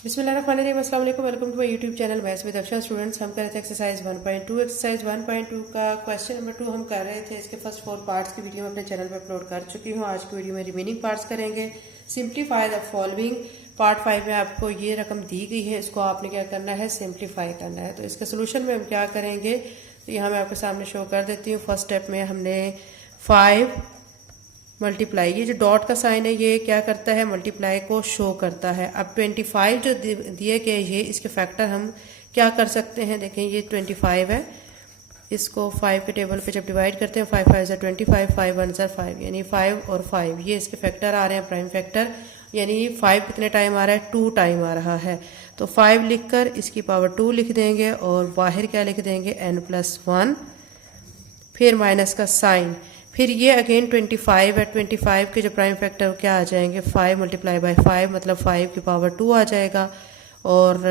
बिस्मिल्लाहिर्रहमानिर्रहीम, अस्सलाम वालेकुम, welcome to my YouTube channel maths with Akshar. Students, हम कर रहे थे एक्सरसाइज 1.2। एक्सरसाइज 1.2 का क्वेश्चन नंबर 2 हम कर रहे थे। इसके फर्स्ट 4 पार्ट्स की वीडियो मैं अपने चैनल पर अपलोड कर चुकी हूँ। आज की वीडियो में रिमेनिंग पार्ट्स करेंगे। Simplify the following. पार्ट 5 में आपको ये रकम दी गई है, इसको आपने क्या करना है, सिंप्लीफाई करना है। तो इसके सोल्यूशन में हम क्या करेंगे, तो यहाँ मैं आपके सामने शो कर देती हूँ। फर्स्ट स्टेप में हमने 5 मल्टीप्लाई, ये जो डॉट का साइन है ये क्या करता है, मल्टीप्लाई को शो करता है। अब 25 जो दिए गए ये इसके फैक्टर हम क्या कर सकते हैं, देखें ये 25 है, इसको 5 के टेबल पे जब डिवाइड करते हैं 5 5 ज़ा 25, 5 1 ज़ा 5, यानी 5 और 5 ये इसके फैक्टर आ रहे हैं, प्राइम फैक्टर। यानी 5 कितने टाइम आ रहा है, 2 टाइम आ रहा है। तो 5 लिखकर इसकी पावर 2 लिख देंगे और बाहर क्या लिख देंगे, n+1, फिर माइनस का साइन, फिर ये अगेन 25 है। 25 के जो प्राइम फैक्टर क्या आ जाएंगे, 5 मल्टीप्लाई बाय 5 मतलब 5 की पावर 2 आ जाएगा। और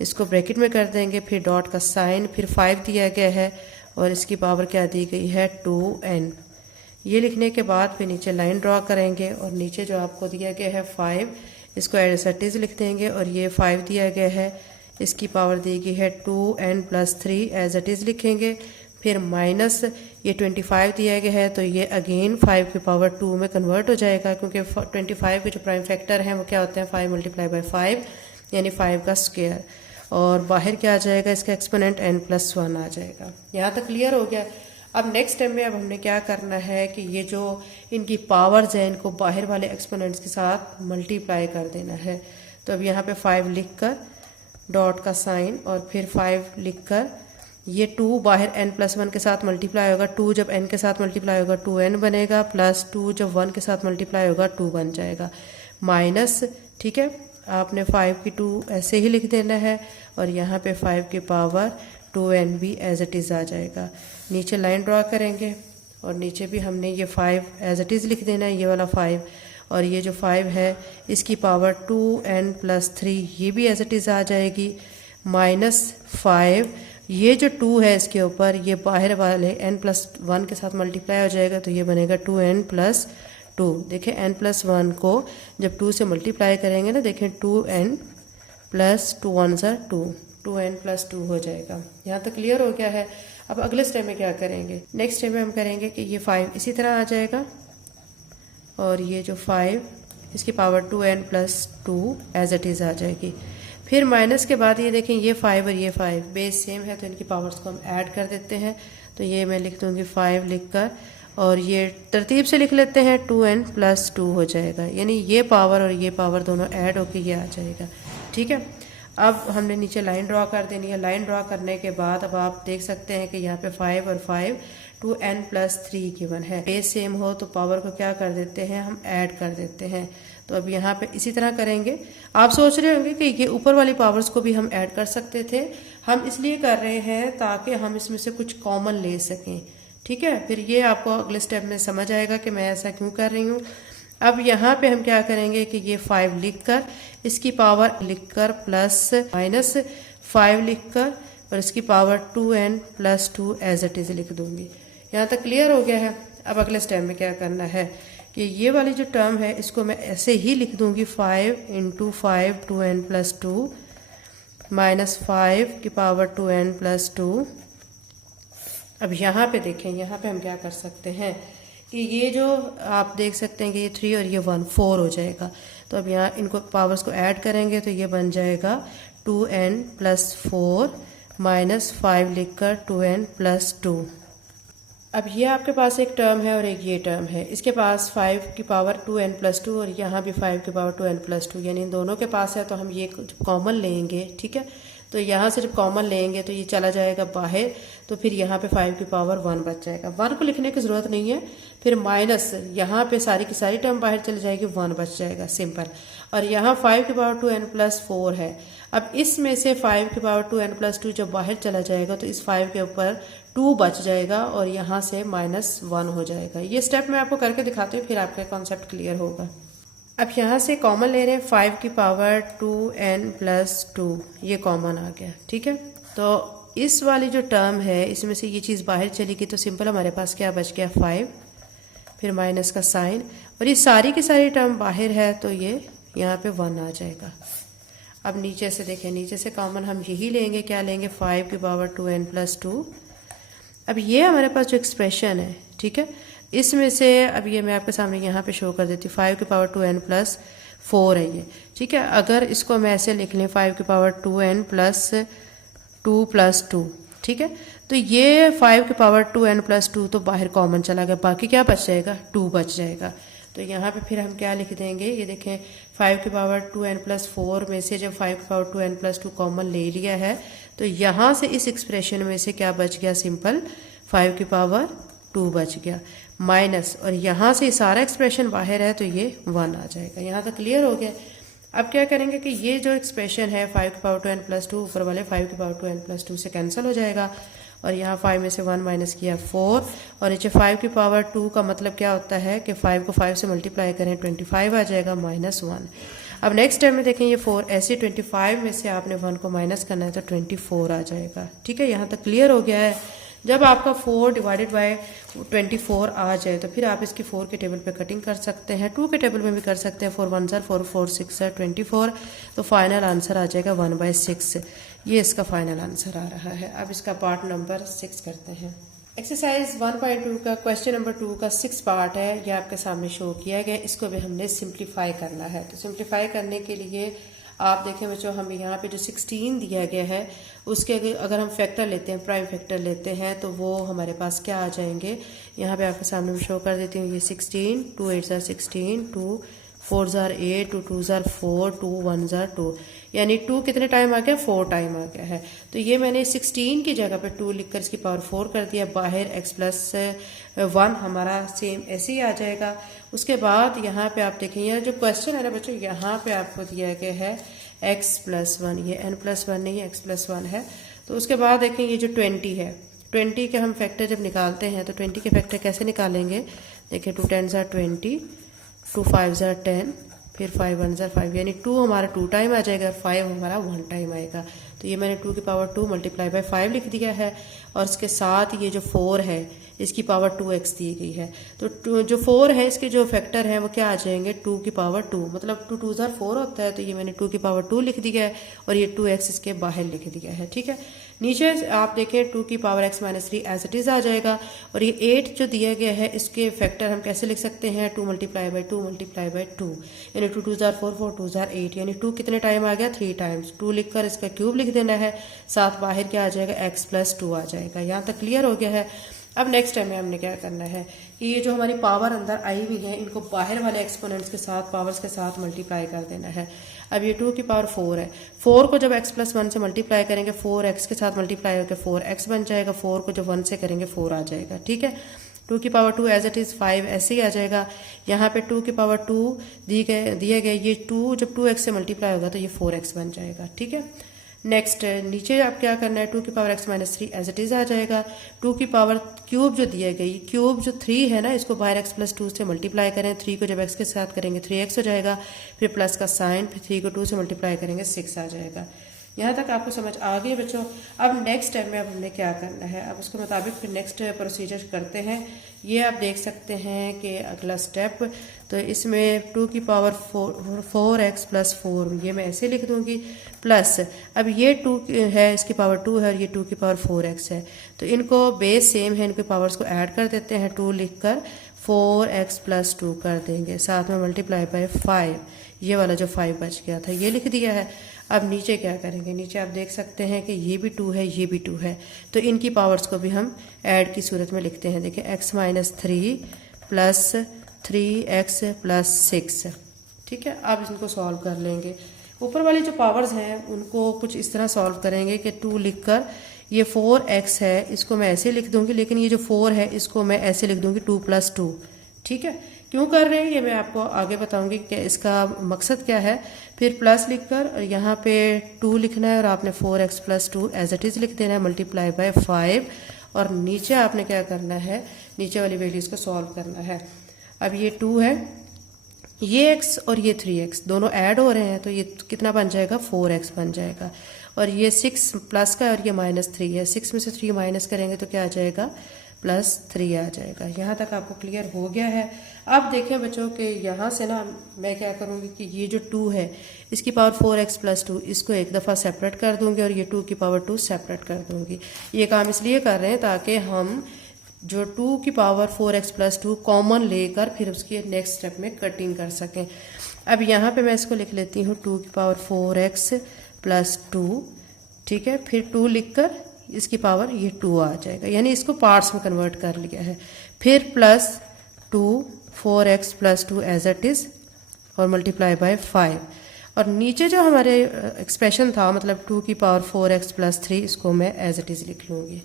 इसको ब्रैकेट में कर देंगे, फिर डॉट का साइन, फिर 5 दिया गया है और इसकी पावर क्या दी गई है, 2n। ये लिखने के बाद फिर नीचे लाइन ड्रॉ करेंगे और नीचे जो आपको दिया गया है 5, इसको एज इट इज लिख देंगे। और ये 5 दिया गया है, इसकी पावर दी गई है 2n+3, एज इट इज लिखेंगे। फिर माइनस ये 25 दिया गया है, तो ये अगेन 5 की पावर 2 में कन्वर्ट हो जाएगा, क्योंकि 25 के जो प्राइम फैक्टर हैं वो क्या होते हैं, 5 मल्टीप्लाई बाय 5 यानी 5 का स्क्वायर। और बाहर क्या आ जाएगा, इसका एक्सपोनेंट n+1 आ जाएगा। यहाँ तक क्लियर हो गया। अब नेक्स्ट स्टेप में अब हमने क्या करना है कि ये जो इनकी पावर्स हैं इनको बाहर वाले एक्सपोनेंट्स के साथ मल्टीप्लाई कर देना है। तो अब यहाँ पे 5 लिख कर डॉट का साइन और फिर 5 लिख कर ये 2 बाहर n+1 के साथ मल्टीप्लाई होगा, 2 जब n के साथ मल्टीप्लाई होगा 2n बनेगा, प्लस 2 जब 1 के साथ मल्टीप्लाई होगा 2 बन जाएगा, माइनस, ठीक है। आपने 5 की 2 ऐसे ही लिख देना है और यहाँ पे 5 की पावर 2n भी एज इट इज़ आ जाएगा। नीचे लाइन ड्रॉ करेंगे और नीचे भी हमने ये 5 एज इट इज़ लिख देना है, ये वाला 5। और ये जो 5 है इसकी पावर 2n+3 ये भी एज इट इज़ आ जाएगी, माइनस 5, ये जो 2 है इसके ऊपर ये बाहर वाले n+1 के साथ मल्टीप्लाई हो जाएगा, तो ये बनेगा 2n+2। देखें n+1 को जब 2 से मल्टीप्लाई करेंगे ना, देखें 2n+2 1 ज़ा 2, 2n+2 हो जाएगा। यहाँ तक क्लियर हो गया है। अब अगले स्टेप में क्या करेंगे, नेक्स्ट स्टेप में हम करेंगे कि ये 5 इसी तरह आ जाएगा और ये जो 5 इसकी power 2n+2 as it is आ जाएगी। फिर माइनस के बाद ये देखें ये 5 और ये 5 बेस सेम है, तो इनकी पावर्स को हम ऐड कर देते हैं। तो ये मैं लिख दूंगी 5 लिखकर और ये तरतीब से लिख लेते हैं, 2n+2 हो जाएगा। यानी ये पावर और ये पावर दोनों ऐड होके ये आ जाएगा, ठीक है। अब हमने नीचे लाइन ड्रॉ कर देनी है। लाइन ड्रॉ करने के बाद अब आप देख सकते हैं कि यहाँ पे 5 और 5 2n+3 गिवन है। बेस सेम हो तो पावर को क्या कर देते हैं, हम ऐड कर देते हैं। तो अब यहाँ पे इसी तरह करेंगे। आप सोच रहे होंगे कि ये ऊपर वाली पावर्स को भी हम ऐड कर सकते थे, हम इसलिए कर रहे हैं ताकि हम इसमें से कुछ कॉमन ले सकें, ठीक है। फिर ये आपको अगले स्टेप में समझ आएगा कि मैं ऐसा क्यों कर रही हूँ। अब यहाँ पे हम क्या करेंगे कि ये 5 लिखकर इसकी पावर लिखकर प्लस माइनस 5 लिखकर और इसकी power 2n+2 as it is लिख दूंगी। यहाँ तक क्लियर हो गया है। अब अगले स्टेप में क्या करना है कि ये वाली जो टर्म है इसको मैं ऐसे ही लिख दूंगी, 5 × 5 2n+2 माइनस 5 की पावर 2n+2। अब यहाँ पे देखें, यहाँ पे हम क्या कर सकते हैं कि ये जो आप देख सकते हैं कि ये 3 और ये 1 4 हो जाएगा। तो अब यहाँ इनको पावर्स को ऐड करेंगे तो ये बन जाएगा 2n+4 माइनस 5 लिखकर 2n+2। अब ये आपके पास एक टर्म है और एक ये टर्म है, इसके पास 5 की पावर 2n+2 और यहाँ भी 5 की पावर 2n+2, यानी इन दोनों के पास है। तो हम ये कॉमन लेंगे, ठीक है। तो यहाँ से जब कॉमन लेंगे तो ये चला जाएगा बाहर, तो फिर यहाँ पे 5 की पावर 1 बच जाएगा। 1 को लिखने की ज़रूरत नहीं है, फिर माइनस यहाँ पे सारी की सारी टर्म बाहर चली जाएगी, 1 बच जाएगा, सिंपल। और यहाँ 5 की पावर 2n+4 है। अब इसमें से 5 की पावर 2n+2 जब बाहर चला जाएगा तो इस 5 के ऊपर 2 बच जाएगा और यहाँ से -1 हो जाएगा। ये स्टेप मैं आपको करके दिखाती हूँ, फिर आपका कॉन्सेप्ट क्लियर होगा। अब यहाँ से कॉमन ले रहे हैं, 5 की पावर 2n+2 ये कॉमन आ गया, ठीक है। तो इस वाली जो टर्म है इसमें से ये चीज़ बाहर चली गई, तो सिंपल हमारे पास क्या बच गया, 5, फिर माइनस का साइन, और ये सारी की सारी टर्म बाहर है तो ये यहाँ पे 1 आ जाएगा। अब नीचे से देखें, नीचे से कॉमन हम यही लेंगे, क्या लेंगे 5 की पावर 2n+2। अब ये हमारे पास जो एक्सप्रेशन है, ठीक है, इसमें से अब ये मैं आपके सामने यहाँ पे शो कर देती हूँ, 5 की पावर 2n+4 है ये, ठीक है। अगर इसको मैं ऐसे लिख लें 5 की पावर 2n+2+2, ठीक है, तो ये 5 की पावर 2n+2 तो बाहर कॉमन चला गया, बाकी क्या बच जाएगा, 2 बच जाएगा। तो यहाँ पे फिर हम क्या लिख देंगे, ये देखें 5 की पावर 2n+4 में से जब 5 की पावर 2n+2 कॉमन ले लिया है तो यहाँ से इस एक्सप्रेशन में से क्या बच गया, सिंपल 5 की पावर 2 बच गया माइनस, और यहाँ से सारा एक्सप्रेशन बाहर है तो ये 1 आ जाएगा। यहाँ तक क्लियर हो गया। अब क्या करेंगे कि ये जो एक्सप्रेशन है 5 की पावर 2n+2 ऊपर वाले 5 की पावर 2n+2 से कैंसिल हो जाएगा, और यहाँ 5 में से 1 माइनस किया 4, और नीचे 5 की पावर 2 का मतलब क्या होता है कि 5 को 5 से मल्टीप्लाई करें 25 आ जाएगा -1। अब नेक्स्ट टाइम में देखें ये 4 ऐसे 25 में से आपने 1 को माइनस करना है तो 24 आ जाएगा, ठीक है। यहाँ तक क्लियर हो गया है। जब आपका 4 डिवाइडेड बाय 24 आ जाए तो फिर आप इसकी 4 के टेबल पे कटिंग कर सकते हैं, 2 के टेबल में भी कर सकते हैं। 4 1 4 4 6 24, तो फाइनल आंसर आ जाएगा 1/6। ये इसका फाइनल आंसर आ रहा है। अब इसका पार्ट नंबर 6 करते हैं। एक्सरसाइज 1.2 का क्वेश्चन नंबर 2 का 6 पार्ट है, ये आपके सामने शो किया गया। इसको भी हमने सिंप्लीफाई करना है। तो सिंप्लीफाई करने के लिए आप देखें बच्चों, हमें यहाँ पे जो 16 दिया गया है उसके अगर हम फैक्टर लेते हैं, प्राइम फैक्टर लेते हैं, तो वो हमारे पास क्या आ जाएंगे, यहाँ पे आपके सामने मैं शो कर देती हूँ। ये 16, 2 8 16, 2 4 8, 2 2 4, 2 1 2, यानी 2 कितने टाइम आ गया, 4 टाइम आ गया है। तो ये मैंने 16 की जगह पे 2 लिखकर इसकी पावर 4 कर दिया। बाहर x+1 हमारा सेम ऐसे ही आ जाएगा। उसके बाद यहाँ पे आप देखें, यह जो क्वेश्चन है ना बच्चों, यहाँ पे आपको दिया गया है x+1, ये n+1 नहीं है, x+1 है। तो उसके बाद देखें ये जो 20 है, 20 के हम फैक्टर जब निकालते हैं तो 20 के फैक्टर कैसे निकालेंगे, देखिए 2 10 20, 2 5 10, फिर 5 1 5, यानी 2 हमारा 2 टाइम आ जाएगा, 5 हमारा 1 टाइम आएगा। तो ये मैंने 2 की पावर 2 मल्टीप्लाई बाय 5 लिख दिया है, और इसके साथ ये जो 4 है इसकी पावर 2x दी गई है। तो जो 4 है इसके जो फैक्टर हैं वो क्या आ जाएंगे, 2 की पावर 2, मतलब 2 2 4 होता है। तो ये मैंने 2 की पावर 2 लिख दिया है, और ये 2x इसके बाहर लिख दिया है, ठीक है। नीचे आप देखें 2 की power x-3 as it is आ जाएगा, और ये 8 जो दिया गया है इसके फैक्टर हम कैसे लिख सकते हैं, 2 मल्टीप्लाई बाय 2 मल्टीप्लाई बाय 2, यानी 2 2 4 4 2 8, यानी 2 कितने टाइम आ गया, 3 टाइम्स। 2 लिखकर इसका क्यूब लिख देना है, साथ बाहर क्या आ जाएगा, x+2 आ जाएगा। यहाँ तक क्लियर हो गया है। अब नेक्स्ट टाइम में हमने क्या करना है कि ये जो हमारी पावर अंदर आई हुई है इनको बाहर वाले एक्सपोनेंट्स के साथ, पावर्स के साथ मल्टीप्लाई कर देना है। अब ये 2 की पावर 4 है, 4 को जब x+1 से मल्टीप्लाई करेंगे 4x के साथ मल्टीप्लाई होकर 4x बन जाएगा, 4 को जब 1 से करेंगे 4 आ जाएगा, ठीक है। 2 की पावर 2 एज इट इज 5 ऐसे ही आ जाएगा। यहाँ पे 2 की पावर 2 दिया गया, ये 2 जब 2x से मल्टीप्लाई होगा तो ये 4x बन जाएगा, ठीक है। नेक्स्ट नीचे आप क्या करना है, 2 की power x-3 as it is आ जाएगा। 2 की पावर क्यूब जो दिया गई, क्यूब जो 3 है ना, इसको बाहर x+2 से मल्टीप्लाई करें, 3 को जब x के साथ करेंगे 3x हो जाएगा, फिर प्लस का साइन, फिर 3 को 2 से मल्टीप्लाई करेंगे 6 आ जाएगा। यहाँ तक आपको समझ आ गई बच्चों। अब नेक्स्ट टाइम में अब हमने क्या करना है, अब उसके मुताबिक फिर नेक्स्ट प्रोसीजर करते हैं। ये आप देख सकते हैं कि अगला स्टेप, तो इसमें 2 की पावर 4x+4 ये मैं ऐसे लिख दूंगी, प्लस अब ये 2 है, इसकी पावर 2 है, और ये 2 की पावर 4x है, तो इनको बेस सेम है, इनके पावर्स को ऐड कर देते हैं। 2 लिखकर 4x+2 कर देंगे, साथ में मल्टीप्लाई बाय 5, ये वाला जो 5 बच गया था ये लिख दिया है। अब नीचे क्या करेंगे, नीचे आप देख सकते हैं कि ये भी 2 है, ये भी 2 है, तो इनकी पावर्स को भी हम ऐड की सूरत में लिखते हैं। देखिए x-3 प्लस 3x प्लस 6, ठीक है। अब इनको सॉल्व कर लेंगे। ऊपर वाली जो पावर्स हैं उनको कुछ इस तरह सॉल्व करेंगे कि 2 लिखकर ये 4x है, इसको मैं ऐसे लिख दूंगी, लेकिन ये जो 4 है इसको मैं ऐसे लिख दूंगी 2 + 2, ठीक है। क्यों कर रहे हैं ये मैं आपको आगे बताऊंगी कि इसका मकसद क्या है। फिर प्लस लिखकर और यहाँ पे 2 लिखना है, और आपने 4x+2 एज इट इज लिख देना है, मल्टीप्लाई बाय 5, और नीचे आपने क्या करना है, नीचे वाली वैल्यूज को सॉल्व करना है। अब ये 2 है, ये x और ये 3x दोनों ऐड हो रहे हैं, तो ये कितना बन जाएगा, 4x बन जाएगा। और ये 6 प्लस का और ये -3 है, 6 में से 3 माइनस करेंगे तो क्या आ जाएगा, प्लस 3 आ जाएगा। यहाँ तक आपको क्लियर हो गया है। अब देखें बच्चों कि यहाँ से ना मैं क्या करूँगी कि ये जो 2 है इसकी पावर 4x प्लस 2 इसको एक दफ़ा सेपरेट कर दूँगी और ये 2 की पावर 2 सेपरेट कर दूँगी। ये काम इसलिए कर रहे हैं ताकि हम जो 2 की पावर 4x प्लस 2 कॉमन लेकर फिर उसके नेक्स्ट स्टेप में कटिंग कर सकें। अब यहाँ पे मैं इसको लिख लेती हूँ 2 की पावर 4x प्लस 2, ठीक है, फिर 2 लिखकर इसकी पावर ये 2 आ जाएगा, यानी इसको पार्ट्स में कन्वर्ट कर लिया है। फिर plus 2 4x plus 2 as it is और मल्टीप्लाई बाय 5। और नीचे जो हमारे एक्सप्रेशन था मतलब 2 की पावर 4x प्लस 3 इसको मैं एज इट इज़ लिख लूँगी।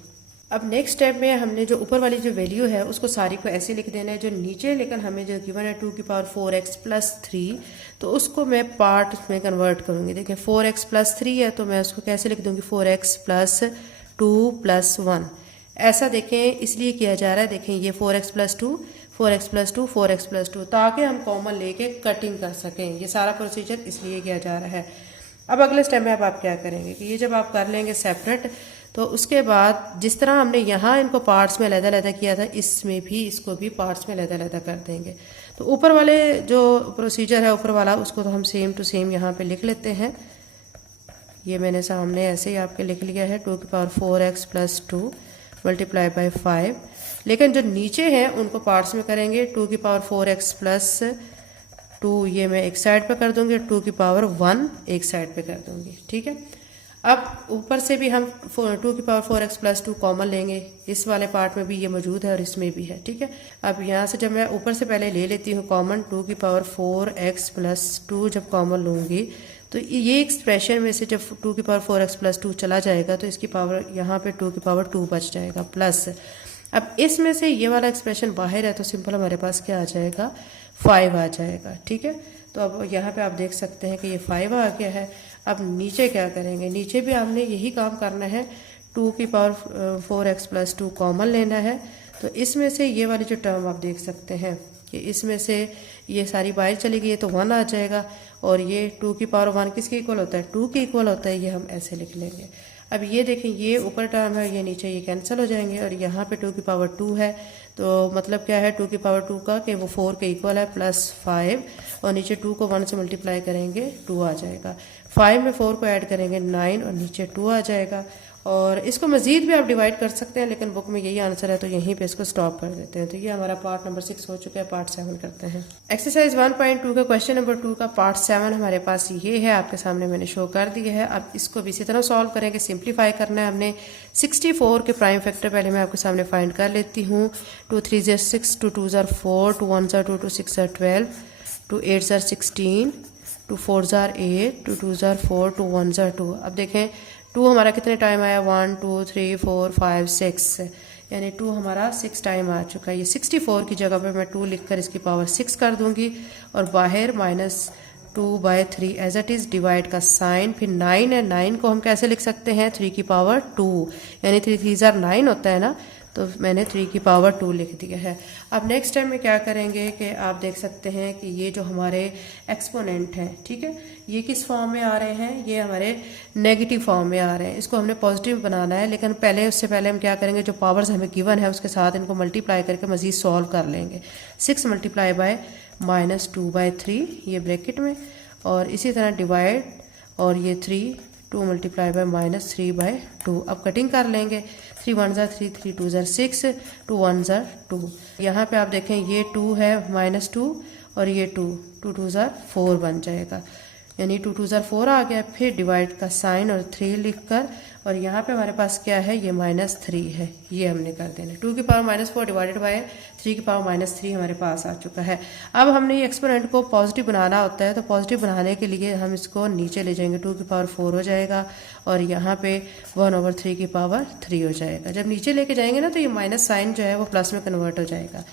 अब नेक्स्ट स्टेप में हमने जो ऊपर वाली जो वैल्यू है उसको सारी को ऐसे लिख देना है जो नीचे, लेकिन हमें जो गिवन है 2 की पावर 4x प्लस 3 तो उसको मैं पार्ट में कन्वर्ट करूँगी। देखिए 4x प्लस 3 है तो मैं उसको कैसे लिख दूँगी 4x प्लस 2 प्लस 1। ऐसा देखें इसलिए किया जा रहा है, देखें ये 4x plus 2 4x plus 2 4x plus 2 ताकि हम कॉमन लेके कटिंग कर सकें। ये सारा प्रोसीजर इसलिए किया जा रहा है। अब अगले स्टेप में अब आप क्या करेंगे कि ये जब आप कर लेंगे सेपरेट तो उसके बाद जिस तरह हमने यहाँ इनको पार्ट्स में अलग-अलग किया था इसमें भी इसको भी पार्ट्स में अलग-अलग कर देंगे। तो ऊपर वाले जो प्रोसीजर है ऊपर वाला उसको तो हम सेम टू सेम यहाँ पे लिख लेते हैं। ये मैंने सामने ऐसे ही आपके लिख लिया है 2 की power 4x plus 2 multiply by 5, लेकिन जो नीचे हैं उनको पार्ट्स में करेंगे। 2 की पावर 4x प्लस 2 ये मैं एक साइड पे कर दूंगी, 2 की पावर 1 एक साइड पे कर दूंगी, ठीक है। अब ऊपर से भी हम 2 की पावर 4x प्लस 2 कॉमन लेंगे, इस वाले पार्ट में भी ये मौजूद है और इसमें भी है, ठीक है। अब यहाँ से जब मैं ऊपर से पहले ले लेती हूँ कॉमन 2 की पावर 4x प्लस 2 जब कॉमन लूँगी तो ये एक्सप्रेशन में से जब 2 की पावर 4x प्लस 2 चला जाएगा तो इसकी पावर यहाँ पे 2 की पावर 2 बच जाएगा प्लस। अब इसमें से ये वाला एक्सप्रेशन बाहर है तो सिंपल हमारे पास क्या आ जाएगा 5 आ जाएगा, ठीक है। तो अब यहाँ पे आप देख सकते हैं कि ये 5 आ गया है। अब नीचे क्या करेंगे, नीचे भी हमने यही काम करना है, 2 की पावर 4x प्लस 2 कॉमन लेना है। तो इसमें से ये वाली जो टर्म आप देख सकते हैं कि इसमें से ये सारी बाहर चली गई तो 1 आ जाएगा और ये 2 की पावर 1 किसके इक्वल होता है 2 के इक्वल होता है, ये हम ऐसे लिख लेंगे। अब ये देखें ये ऊपर टर्म है ये नीचे ये कैंसिल हो जाएंगे और यहाँ पे 2 की पावर 2 है तो मतलब क्या है 2 की पावर 2 का कि वो 4 के इक्वल है प्लस 5 और नीचे 2 को 1 से मल्टीप्लाई करेंगे 2 आ जाएगा। 5 में 4 को ऐड करेंगे 9 और नीचे 2 आ जाएगा। और इसको मजीद भी आप डिवाइड कर सकते हैं लेकिन बुक में यही आंसर है तो यहीं पे इसको स्टॉप कर देते हैं। तो ये हमारा पार्ट नंबर 6 हो चुका है। पार्ट 7 करते हैं। एक्सरसाइज 1.2 का क्वेश्चन नंबर 2 का पार्ट 7 हमारे पास ये है, आपके सामने मैंने शो कर दिया है। अब इसको भी इसी तरह सॉल्व करेंगे, सिंप्लीफाई करना है हमने। 64 के प्राइम फैक्टर पहले मैं आपके सामने फाइंड कर लेती हूँ। 2 3 ज़र 6, 2 2 ज़र 4, 2 1 ज़र 2, 2 6 ज़र 12, 2 8 ज़र 16, 2 4 ज़र 8, 2 2 ज़र 4, 2 1 ज़र 2। अब देखें 2 हमारा कितने टाइम आया 1 2 3 4 5 6, यानी 2 हमारा 6 टाइम आ चुका है। ये 64 की जगह पे मैं 2 लिखकर इसकी पावर 6 कर दूंगी और बाहर -2/3 एज इट इज़, डिवाइड का साइन, फिर 9 है, 9 को हम कैसे लिख सकते हैं 3 की पावर 2, यानी 3 3 ज़र 9 होता है ना, तो मैंने 3 की पावर 2 लिख दिया है। अब नेक्स्ट टाइम में क्या करेंगे कि आप देख सकते हैं कि ये जो हमारे एक्सपोनेंट हैं, ठीक है, ये किस फॉर्म में आ रहे हैं, ये हमारे नेगेटिव फॉर्म में आ रहे हैं। इसको हमने पॉजिटिव बनाना है लेकिन उससे पहले हम क्या करेंगे, जो पावर्स हमें गिवन है उसके साथ इनको मल्टीप्लाई करके मजीद सॉल्व कर लेंगे। 6 मल्टीप्लाई बाय -2/3 ये ब्रैकेट में, और इसी तरह डिवाइड, और ये 2 मल्टीप्लाई बाय -3/2। अब कटिंग कर लेंगे। 3 1 ज़र 3, 3 2 ज़र 6, 2 1 ज़र 2। यहाँ पे आप देखें ये 2 है -2 और ये 2 2 ज़र 4 बन जाएगा, यानी 2 2 ज़र 4 आ गया। फिर डिवाइड का साइन और 3 लिखकर, और यहाँ पे हमारे पास क्या है ये -3 है, ये हमने कर देना। 2 की पावर -4 डिवाइडेड बाय 3 की पावर -3 हमारे पास आ चुका है। अब हमने ये एक्सपोनेंट को पॉजिटिव बनाना होता है, तो पॉजिटिव बनाने के लिए हम इसको नीचे ले जाएंगे। 2 की पावर 4 हो जाएगा और यहाँ पे 1/3 की पावर 3 हो जाएगा। जब नीचे लेके जाएंगे ना तो ये माइनस साइन जो है वो प्लस में कन्वर्ट हो जाएगा।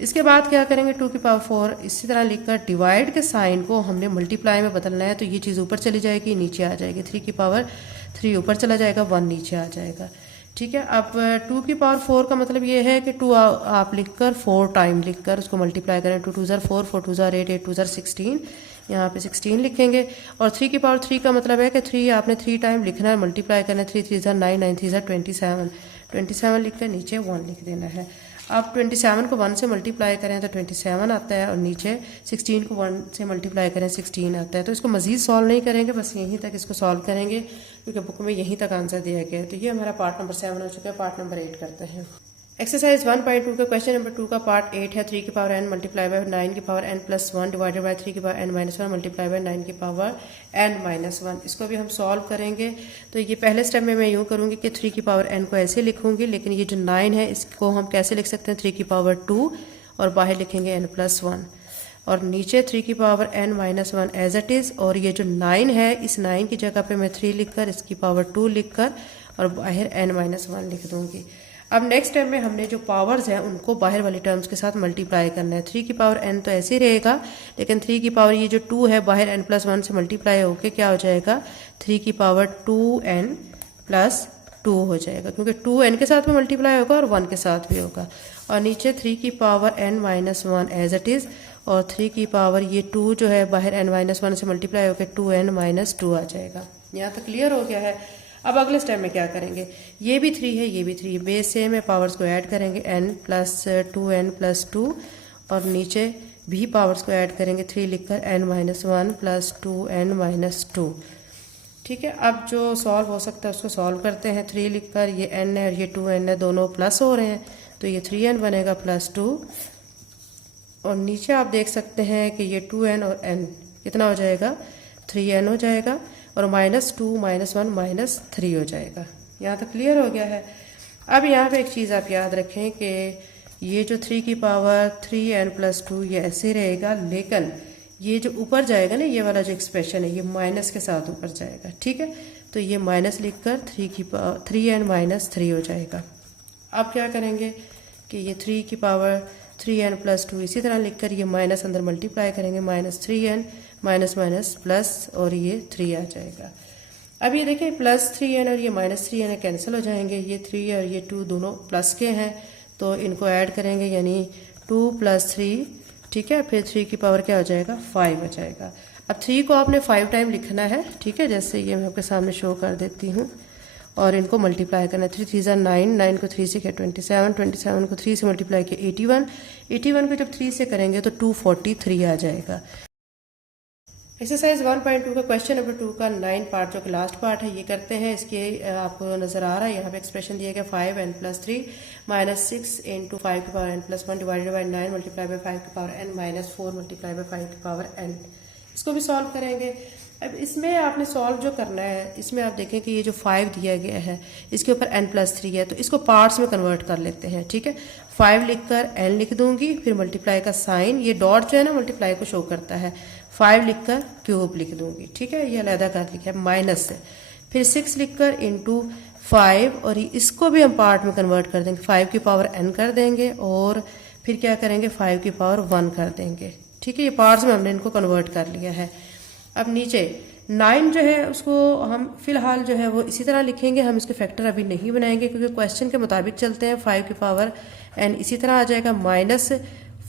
इसके बाद क्या करेंगे 2 की पावर 4 इसी तरह लिखकर डिवाइड के साइन को हमने मल्टीप्लाई में बदलना है, तो ये चीज़ ऊपर चली जाएगी नीचे आ जाएगी। 3 की पावर 3 ऊपर चला जाएगा, 1 नीचे आ जाएगा, ठीक है। अब 2 की पावर 4 का मतलब ये है कि 2 आप लिखकर 4 टाइम लिखकर उसको मल्टीप्लाई करें। 2 2 ज़र 4, 4 2 ज़र 8, 8 2 ज़र 16, यहाँ पे 16 लिखेंगे। और 3 की पावर 3 का मतलब है कि 3 आपने 3 टाइम लिखना है, मल्टीप्लाई करना है। 3 3 ज़र 9, 9 3 ज़र 27, 27 लिखकर नीचे 1 लिख देना है। अब 27 को 1 से मल्टीप्लाई करें तो 27 आता है और नीचे 16 को 1 से मल्टीप्लाई करें 16 आता है। तो इसको मज़ीद सॉल्व नहीं करेंगे, बस यहीं तक इसको सॉल्व करेंगे क्योंकि बुक में यहीं तक आंसर दिया गया है। तो ये हमारा पार्ट नंबर 7 हो चुका है। पार्ट नंबर 8 करते हैं। एक्सरसाइज 1.2 का क्वेश्चन नंबर 2 का पार्ट 8 है। 3 की पावर n मल्टीप्लाई बाय 9 की power n plus 1 divided by 3 की power n minus 1 multiply by 9 की पावर n माइनस 1। इसको भी हम सॉल्व करेंगे। तो ये पहले स्टेप में मैं यूँ करूँगी कि 3 की पावर n को ऐसे लिखूँगी, लेकिन ये जो 9 है इसको हम कैसे लिख सकते हैं 3 की पावर 2 और बाहर लिखेंगे n प्लस 1 और नीचे 3 की power n minus 1 as it is. और ये जो 9 है इस 9 की जगह पे मैं 3 लिखकर इसकी पावर 2 लिखकर और बाहर n माइनस 1 लिख दूँगी। अब नेक्स्ट टाइम में हमने जो पावर्स हैं उनको बाहर वाली टर्म्स के साथ मल्टीप्लाई करना है। 3 की पावर n तो ऐसे ही रहेगा, लेकिन 3 की पावर ये जो 2 है बाहर n प्लस 1 से मल्टीप्लाई होके क्या हो जाएगा 3 की पावर 2n प्लस 2 हो जाएगा, क्योंकि 2n के साथ में मल्टीप्लाई होगा और 1 के साथ भी होगा। और नीचे 3 की power n minus 1 as it is और 3 की पावर ये 2 जो है बाहर n माइनस 1 से मल्टीप्लाई होकर 2n माइनस 2 आ जाएगा। यहाँ तक क्लियर हो गया है। अब अगले स्टेप में क्या करेंगे, ये भी 3 है ये भी 3 है, बेस सेम है, पावर्स को ऐड करेंगे n प्लस 2n प्लस 2 और नीचे भी पावर्स को ऐड करेंगे 3 लिखकर n minus 1 plus 2n minus 2। ठीक है, अब जो सॉल्व हो सकता है उसको सॉल्व करते हैं। 3 लिखकर ये n है और ये 2n है, दोनों प्लस हो रहे हैं तो ये 3n बनेगा प्लस 2 और नीचे आप देख सकते हैं कि ये 2n और n कितना हो जाएगा 3n हो जाएगा और माइनस 2 माइनस 1 माइनस 3 हो जाएगा। यहाँ तक क्लियर हो गया है। अब यहाँ पे एक चीज़ आप याद रखें कि ये जो 3 की पावर 3n प्लस 2 ये ऐसे रहेगा, लेकिन ये जो ऊपर जाएगा ना ये वाला जो एक्सप्रेशन है ये माइनस के साथ ऊपर जाएगा। ठीक है, तो ये माइनस लिखकर 3n माइनस 3 हो जाएगा। अब क्या करेंगे कि ये 3 की पावर 3n प्लस 2 इसी तरह लिखकर ये माइनस अंदर मल्टीप्लाई करेंगे, minus 3n minus minus plus और ये 3 आ जाएगा। अब ये देखें प्लस 3n और ये माइनस 3n कैंसिल हो जाएंगे, ये 3 और ये 2 दोनों प्लस के हैं तो इनको ऐड करेंगे यानी 2 प्लस 3। ठीक है, फिर 3 की पावर क्या हो जाएगा 5 हो जाएगा। अब 3 को आपने 5 टाइम लिखना है। ठीक है, जैसे ये मैं आपके सामने शो कर देती हूँ और इनको मल्टीप्लाई करना है। 3 3 ज़ा 9, 9 को 3 से किया 27, 27 को 3 से मल्टीप्लाई किया 81, 81 को जब 3 से करेंगे तो 243 आ जाएगा। एक्सरसाइज 1.2 का क्वेश्चन नंबर 2 का 9 पार्ट जो कि लास्ट पार्ट है ये करते हैं। इसके आपको नजर आ रहा है यहाँ पे एक्सप्रेशन दिया गया 5n प्लस 3 माइनस 6 इंटू 5 की power n plus 1 divided by 9 multiply by 5 की power n minus 4 multiply by 5 की पावर n। इसको भी सॉल्व करेंगे। अब इसमें आपने सॉल्व जो करना है इसमें आप देखें कि ये जो 5 दिया गया है इसके ऊपर n प्लस 3 है तो इसको पार्ट्स में कन्वर्ट कर लेते हैं। ठीक है, 5 लिखकर n लिख दूंगी, फिर मल्टीप्लाई का साइन ये डॉट जो है ना मल्टीप्लाई को शो करता है, 5 लिखकर क्यूब लिख दूंगी। ठीक है, ये अलहदा कर लिखा है माइनस से, फिर 6 लिखकर इंटू 5 और इसको भी हम पार्ट में कन्वर्ट कर देंगे, 5 की पावर n कर देंगे और फिर क्या करेंगे 5 की पावर 1 कर देंगे। ठीक है, ये पार्ट्स में हमने इनको कन्वर्ट कर लिया है। अब नीचे 9 जो है उसको हम फिलहाल जो है वो इसी तरह लिखेंगे, हम इसके फैक्टर अभी नहीं बनाएंगे क्योंकि क्वेश्चन के मुताबिक चलते हैं। 5 की पावर n इसी तरह आ जाएगा, माइनस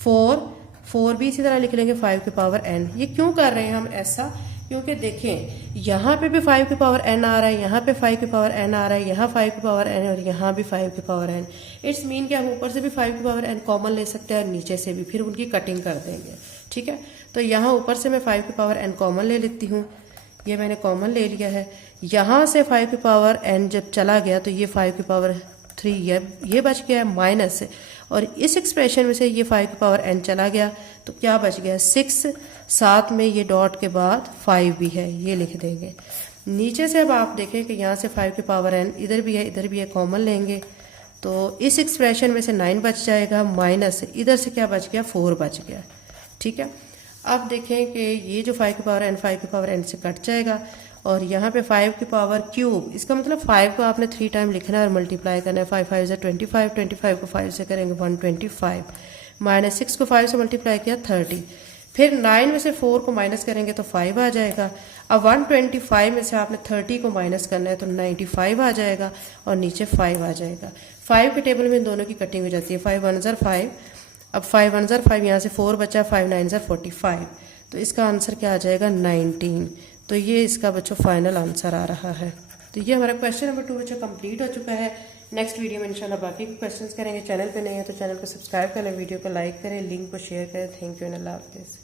4 भी इसी तरह लिख लेंगे 5 की पावर n। ये क्यों कर रहे हैं हम ऐसा, क्योंकि देखें यहाँ पे भी 5 की पावर n आ रहा है, यहाँ पे 5 की पावर n आ रहा है, यहाँ 5 की पावर n और यहाँ भी 5 की पावर n। इट्स मीन कि हम ऊपर से भी 5 की पावर n कॉमन ले सकते हैं और नीचे से भी, फिर उनकी कटिंग कर देंगे। ठीक है, तो यहाँ ऊपर से मैं 5 की पावर n कॉमन ले लेती हूँ, ये मैंने कॉमन ले लिया है। यहाँ से 5 की पावर n जब चला गया तो ये 5 की पावर 3 ये बच गया है माइनस से, और इस एक्सप्रेशन में से ये 5 की पावर n चला गया तो क्या बच गया 6, साथ में ये डॉट के बाद 5 भी है, ये लिख देंगे। नीचे से अब आप देखें कि यहाँ से 5 की पावर n इधर भी है इधर भी है, कॉमन लेंगे तो इस एक्सप्रेशन में से 9 बच जाएगा, माइनस इधर से क्या बच गया 4 बच गया। ठीक है, अब देखें कि ये जो 5 की पावर n 5 की पावर n से कट जाएगा और यहाँ पे 5 की पावर क्यूब, इसका मतलब 5 को आपने 3 टाइम लिखना है और मल्टीप्लाई करना है। 5 5 से 25, 25 को 5 से करेंगे 125, माइनस 6 को 5 से मल्टीप्लाई किया 30, फिर 9 में से 4 को माइनस करेंगे तो 5 आ जाएगा। अब 125 में से आपने 30 को माइनस करना है तो 95 आ जाएगा और नीचे 5 आ जाएगा। 5 के टेबल में इन दोनों की कटिंग हो जाती है, 5 1 ज़र 5, अब 5 1 ज़र 5, यहाँ से 4 बचा, 5 9 ज़र 45, तो इसका आंसर क्या आ जाएगा 19। तो ये इसका बच्चों फाइनल आंसर आ रहा है। तो ये हमारा क्वेश्चन नंबर 2 बच्चों कंप्लीट हो चुका है। नेक्स्ट वीडियो में इंशाल्लाह बाकी के क्वेश्चंस करेंगे। चैनल पे नहीं है तो चैनल को सब्सक्राइब करें, वीडियो को लाइक करें, लिंक को शेयर करें। थैंक यू एंड अल्लाह हाफिज़।